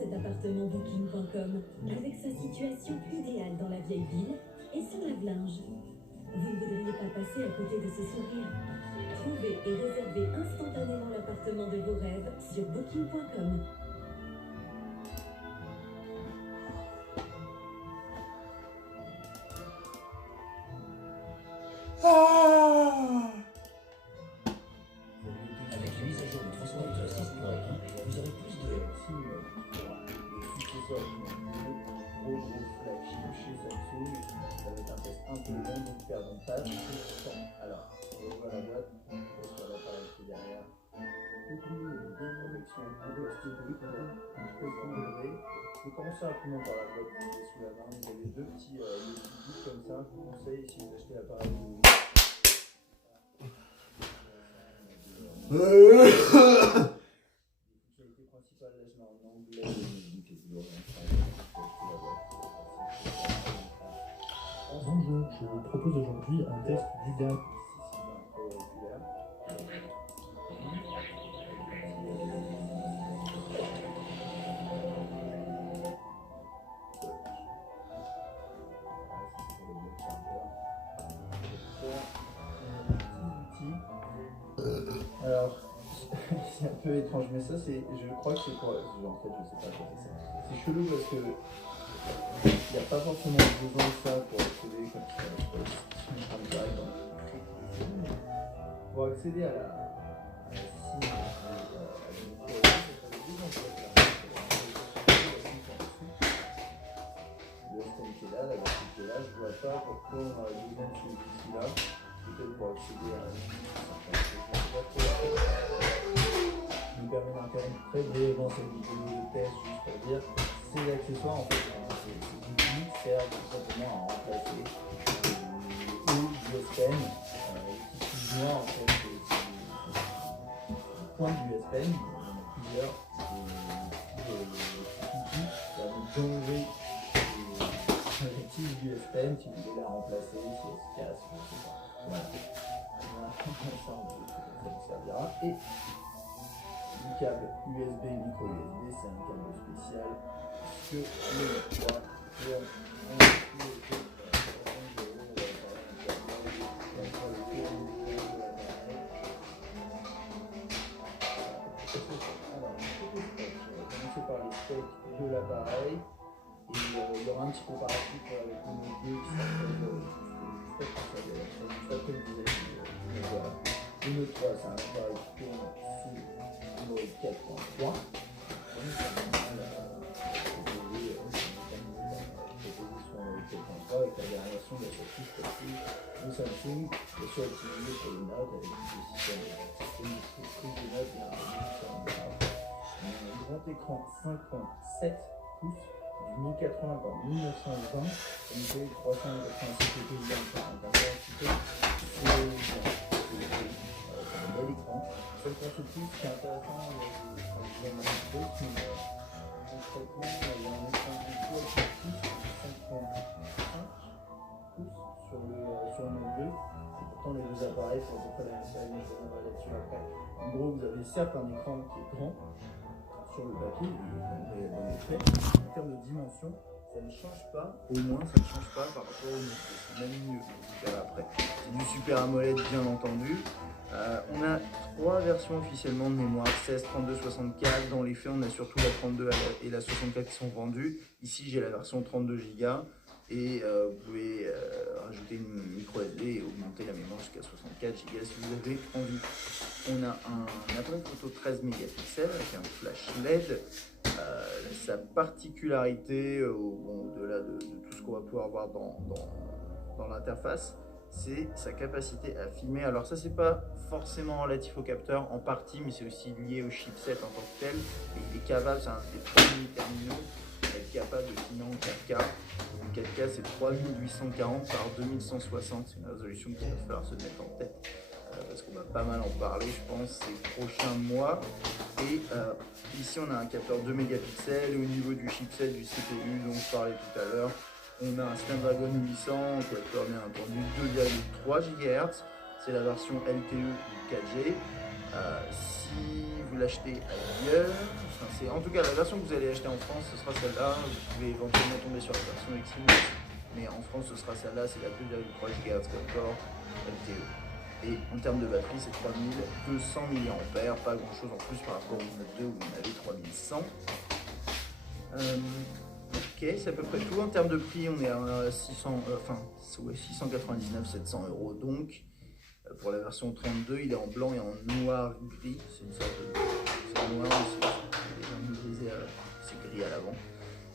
cet appartement Booking.com avec sa situation idéale dans la vieille ville et son lave-linge. Vous ne voudriez pas passer à côté de ce sourire? Trouvez et réservez instantanément l'appartement de vos rêves sur Booking.com. Avec la mise à jour du transpondeur 6.1, vous aurez plus de gros flagship chez Samsung. Ça va être un test un peu long, donc perdons pas de temps. Alors, on voit la boîte, on va sur l'appareil qui est derrière. Connexion avec Steve, je vais commencer rapidement par la boîte qui est sous la main. Vous avez deux petits bouts comme ça. Je vous conseille, si vous achetez l'appareil, fonctionnalité principale, là je mets en anglais, Bonjour, je vous propose aujourd'hui un test du dernier. Alors, c'est un peu étrange, mais ça, c'est, je crois que c'est pour. En fait, je sais pas quoi c'est ça. C'est chelou parce que il n'y a pas forcément besoin de ça pour accéder comme ça. Pour accéder à la SIM, le STM qui est là, la version qui est là, je vois pas pourquoi on aurait besoin de celui-ci là. Peut-être pour accéder à me permet d'interrompre très brièvement cette vidéo de test juste pour dire ces accessoires en fait, ces outils servent tout simplement à remplacer le USBN, les petits noir en fait, point du USBN, il y en a plusieurs, outils qui permettent d'enlever les petits USBN si vous voulez la remplacer, si elle se casse, etc. Voilà. Ça, on servira. Et du câble USB, micro USB, c'est un câble spécial que le 3 commencer par les specs de l'appareil et il y aura un petit comparatif avec le Note 2 qui s'appelle le Note 3, c'est un appareil qui tourne sous Android 4.3. Avec la dernière version de la sortie de Samsung, qui soit utilisée pour les notes avec le système de prise de notes et un grand écran 5.7 pouces du 1080 par 1920, comme vous voyez 386 ppi d'intensité, c'est un bel écran. 5.7 pouces, ce qui est intéressant, concrètement, il y a un écran Full HD 5.1 pouces sur le Note 2. Pourtant les deux appareils sont à peu près la même taille, mais on va là-dessus après. En gros, vous avez certes un écran qui est grand sur le papier, dans les faits, en termes de dimension, ça ne change pas, au moins ça ne change pas par rapport au Note 2, même mieux, après. C'est du Super AMOLED bien entendu. On a trois versions officiellement de mémoire, 16, 32, 64. Dans les faits, on a surtout la 32 et la 64 qui sont vendues. Ici, j'ai la version 32 Go et vous pouvez rajouter une micro SD et augmenter la mémoire jusqu'à 64 Go si vous avez envie. On a un appareil photo 13 mégapixels avec un flash LED. Sa particularité, au-delà de tout ce qu'on va pouvoir voir dans l'interface, c'est sa capacité à filmer. Alors ça, c'est pas forcément relatif au capteur en partie, mais c'est aussi lié au chipset en tant que tel. Et il est capable, c'est un des premiers terminaux à être capable de filmer en 4K. En 4K, c'est 3840 par 2160. C'est une résolution qu'il va falloir se mettre en tête parce qu'on va pas mal en parler, je pense, ces prochains mois. Et ici, on a un capteur 2 mégapixels. Au niveau du chipset, du CPU dont je parlais tout à l'heure, on a un Snapdragon 800, quad-core bien entendu, 2,3 GHz, c'est la version LTE du 4G. Si vous l'achetez ailleurs, en tout cas la version que vous allez acheter en France, ce sera celle-là. Vous pouvez éventuellement tomber sur la version Exynos, mais en France ce sera celle-là, c'est la 2,3 GHz quad-core LTE. Et en termes de batterie, c'est 3200 mAh, pas grand chose en plus par rapport au Note 2 où on avait 3100. Ok, c'est à peu près tout. En termes de prix, on est à 699, 700 euros. Donc, pour la version 32, il est en blanc et en noir gris. C'est une sorte de. C'est noir, c'est gris à l'avant.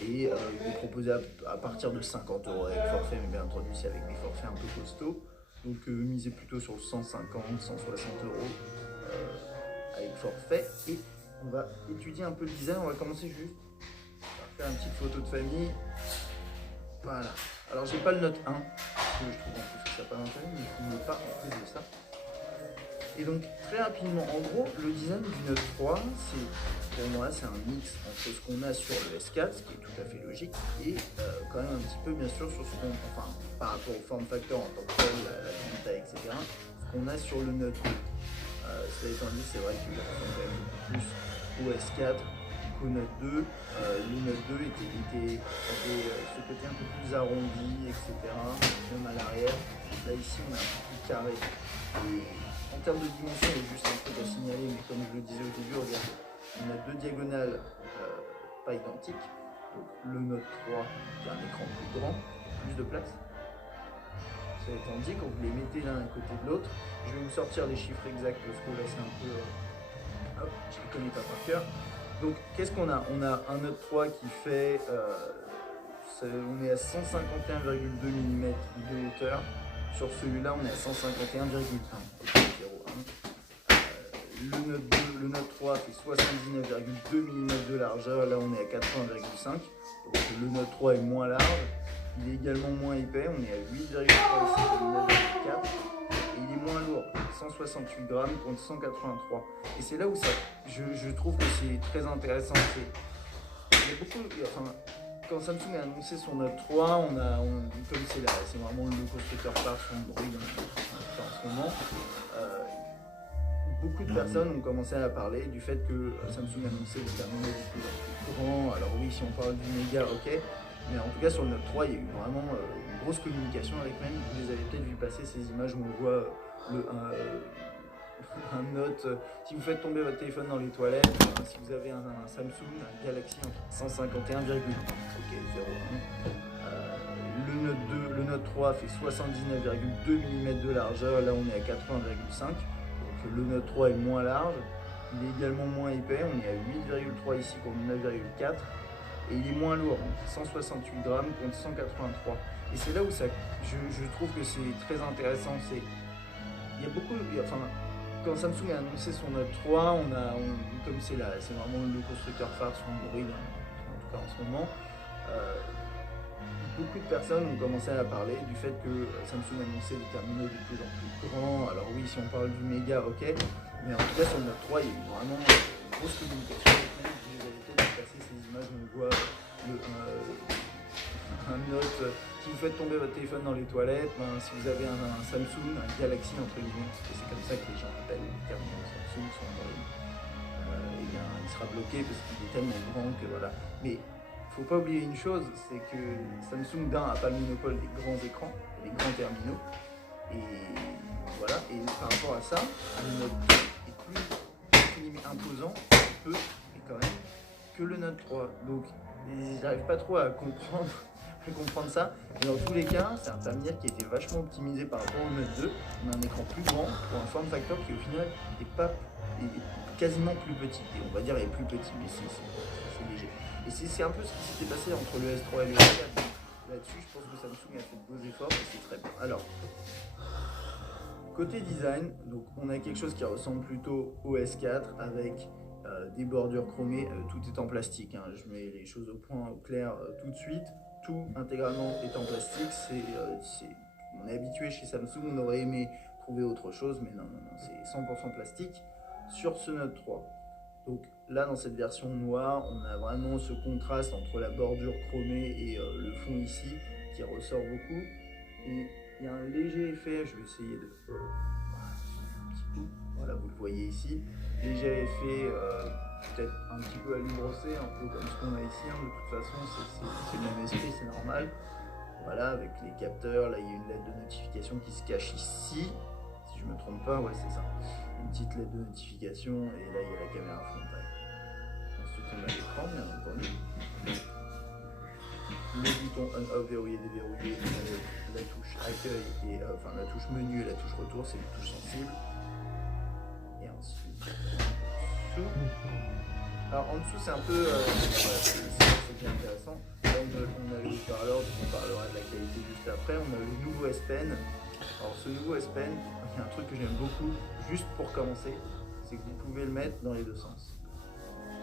Et il est proposé à partir de 50 euros avec forfait, mais bien entendu, c'est avec des forfaits un peu costauds. Donc, misez plutôt sur 150, 160 euros avec forfait. Et on va étudier un peu le design. On va commencer juste. Faire une petite photo de famille. Voilà. Alors j'ai pas le Note 1, parce que je trouve en plus que ça n'a pas d'intérêt, mais je ne pas en plus de ça. Et donc très rapidement, en gros, le design du Note 3, c'est pour moi c'est un mix entre ce qu'on a sur le S4, ce qui est tout à fait logique, et quand même un petit peu bien sûr sur ce qu'on, enfin par rapport au form factor en tant que tel, la grande taille, etc. Ce qu'on a sur le Note 2. Cela étant dit, c'est vrai qu'il ressemble quand même beaucoup plus au S4. Au Note 2, le Note 2 avait ce côté un peu plus arrondi, etc. Même à l'arrière. Là ici on est un peu plus carré. Et en termes de dimension, il y a juste un truc à signaler, mais comme je le disais au début, regardez, on a deux diagonales pas identiques. Donc le Note 3 qui a un écran plus grand, plus de place. Cela étant dit, quand vous les mettez l'un à côté de l'autre, je vais vous sortir les chiffres exacts parce que là c'est un peu. Hop, je les connais pas par cœur. Donc qu'est-ce qu'on a? On a un Note 3 qui fait, on est à 151,2 mm de hauteur. Sur celui-là, on est à 151,1. Le Note 3 fait 79,2 mm de largeur. Là, on est à 80,5. Donc le Note 3 est moins large. Il est également moins épais. On est à 8,3 ici pour le 9,4. Et il est moins lourd, 168 grammes contre 183. Et c'est là où ça, je trouve que c'est très intéressant. Il y a beaucoup, enfin, quand Samsung a annoncé son Note 3, comme c'est vraiment le constructeur phare sur Android en ce moment, beaucoup de personnes ont commencé à parler du fait que Samsung annonçait des terminaux de plus en plus grands. Alors oui, si on parle du méga, ok. Mais en tout cas, sur le Note 3, il y a eu vraiment une grosse communication avec même. Vous les avez peut-être vu passer ces images où on voit un Note. Si vous faites tomber votre téléphone dans les toilettes, si vous avez un Samsung, un Galaxy entre 151,1, ok, 0,1. Le Note 3 fait 79,2 mm de largeur. Là, on est à 80,5. Donc le Note 3 est moins large. Il est également moins épais. On est à 8,3 ici pour le 9,4. Et il est moins lourd, 168 grammes contre 183. Et c'est là où ça, je trouve que c'est très intéressant. Il y a beaucoup, enfin, quand Samsung a annoncé son Note 3, comme c'est vraiment le constructeur phare sur Android, en tout cas en ce moment, beaucoup de personnes ont commencé à parler du fait que Samsung annonçait des terminaux de plus en plus grands. Alors oui, si on parle du méga, ok, mais en tout cas sur le Note 3, il y a eu vraiment une grosse communication. Même si vous avez peut-être passé ces images où on voit un Note, si vous faites tomber votre téléphone dans les toilettes, si vous avez un Samsung, un Galaxy entre guillemets, parce que c'est comme ça que les gens appellent les terminaux Samsung sur Android, et bien il sera bloqué parce qu'il est tellement grand que voilà. Mais faut pas oublier une chose, c'est que Samsung n'a pas le monopole des grands écrans, des grands terminaux, et voilà. Et par rapport à ça, le Note 2 est plus imposant, un peu, mais quand même, que le Note 3. Donc j'arrive pas trop à comprendre ça, mais dans tous les cas, c'est un terminal qui a été vachement optimisé par rapport au Note 2. On a un écran plus grand pour un form factor qui au final est quasiment plus petit. Et on va dire est plus petit, mais c'est léger. Et c'est un peu ce qui s'était passé entre le S3 et le S4. Là-dessus, je pense que Samsung a fait de beaux efforts et c'est très bien. Alors, côté design, donc on a quelque chose qui ressemble plutôt au S4 avec des bordures chromées. Tout est en plastique, hein. Je mets les choses au point, au clair tout de suite. Tout intégralement est en plastique. On est habitué chez Samsung, on aurait aimé trouver autre chose, mais non, c'est 100% plastique sur ce Note 3. Donc là, dans cette version noire, on a vraiment ce contraste entre la bordure chromée et le fond ici qui ressort beaucoup. Et il y a un léger effet, je vais essayer de... un petit coup. Voilà, vous le voyez ici. Et j'avais fait peut-être un petit peu à l'huile brossée, un peu comme ce qu'on a ici. Hein. De toute façon, c'est le même esprit, c'est normal. Voilà, avec les capteurs, là il y a une lettre de notification qui se cache ici. Si je me trompe pas, ouais c'est ça. Une petite lettre de notification et là il y a la caméra frontale. Ensuite on a l'écran bien entendu. Le bouton on-off, verrouiller, déverrouiller, la touche accueil et enfin la touche menu et la touche retour, c'est les touches sensibles. Et ensuite, dessous. Alors en dessous c'est un peu, voilà, c'est bien intéressant. Là on a le haut-parleur, on parlera de la qualité juste après. On a le nouveau S Pen. Alors ce nouveau S Pen, il y a un truc que j'aime beaucoup, juste pour commencer, c'est que vous pouvez le mettre dans les deux sens.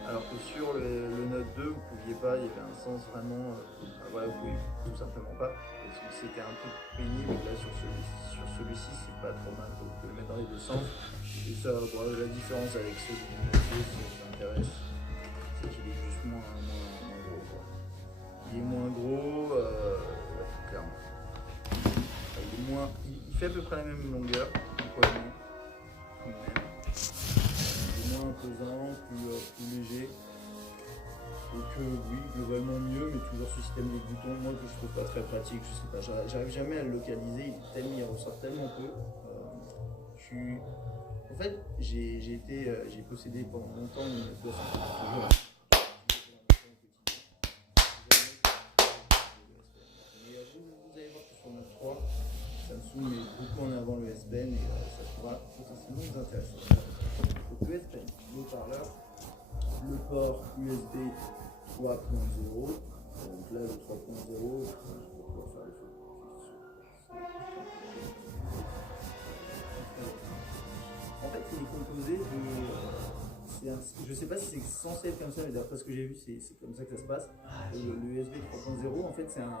Alors que sur le Note 2, vous ne pouviez pas, il y avait un sens vraiment, voilà, vous pouvez tout simplement pas, parce que c'était un peu pénible. Là sur celui-ci, c'est pas trop mal, vous pouvez le mettre dans les deux sens. Et ça, bon, la différence avec celui du Note 2, si ça vous intéresse, c'est qu'il est juste moins gros, quoi. Il est moins gros, ouais, clairement. Il fait à peu près la même longueur, probablement, tout de même. Il est moins imposant, plus léger. Donc oui, globalement mieux, mais toujours ce système de boutons, moi que je trouve pas très pratique, je sais pas, j'arrive jamais à le localiser, il ressort tellement peu. En fait, j'ai possédé pendant longtemps une Note 2, toujours. Vous allez voir que sur Note 3, Samsung met beaucoup en avant le S Pen et ça pourra potentiellement vous intéresser. Donc le S Pen, le haut-parleur, le port USB 3.0. Donc là le 3.0, je vais pouvoir faire le focus. En fait, il est composé de. Je sais pas si c'est censé être comme ça, mais d'après ce que j'ai vu, c'est comme ça que ça se passe. Le USB 3.0, en fait, c'est un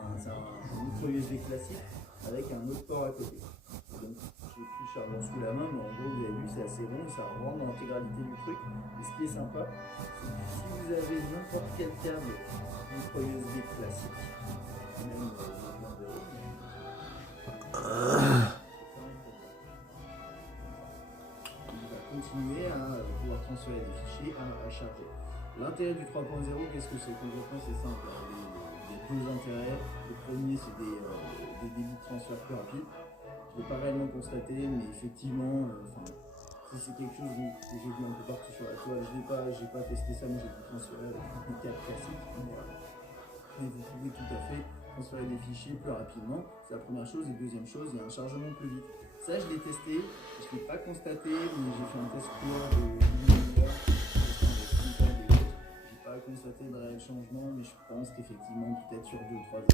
micro USB classique avec un autre port à côté. Donc, j'ai plus le charbon sous la main, mais en gros, vous avez vu, c'est assez long et ça rentre dans l'intégralité du truc. Et ce qui est sympa, c'est que si vous avez n'importe quel câble micro USB classique, même 2.0, continuer à pouvoir transférer des fichiers à charger. L'intérêt du 3.0, qu'est-ce que c'est? Concrètement, c'est simple. Il y a deux intérêts. Le premier, c'est des débits de transfert plus rapides. Je ne l'ai pas réellement constaté, mais effectivement, si c'est quelque chose que j'ai vu un peu partout sur la toile, je n'ai pas testé ça, mais j'ai pu transférer avec un câble classique. Mais vous pouvez tout à fait transférer des fichiers plus rapidement. C'est la première chose. Et deuxième chose, il y a un chargement plus vite. Ça, je l'ai testé, je ne l'ai pas constaté, mais j'ai fait un test court de 1 heure. Je n'ai pas constaté de réel changement, mais je pense qu'effectivement, peut-être sur 2 ou 3 heures.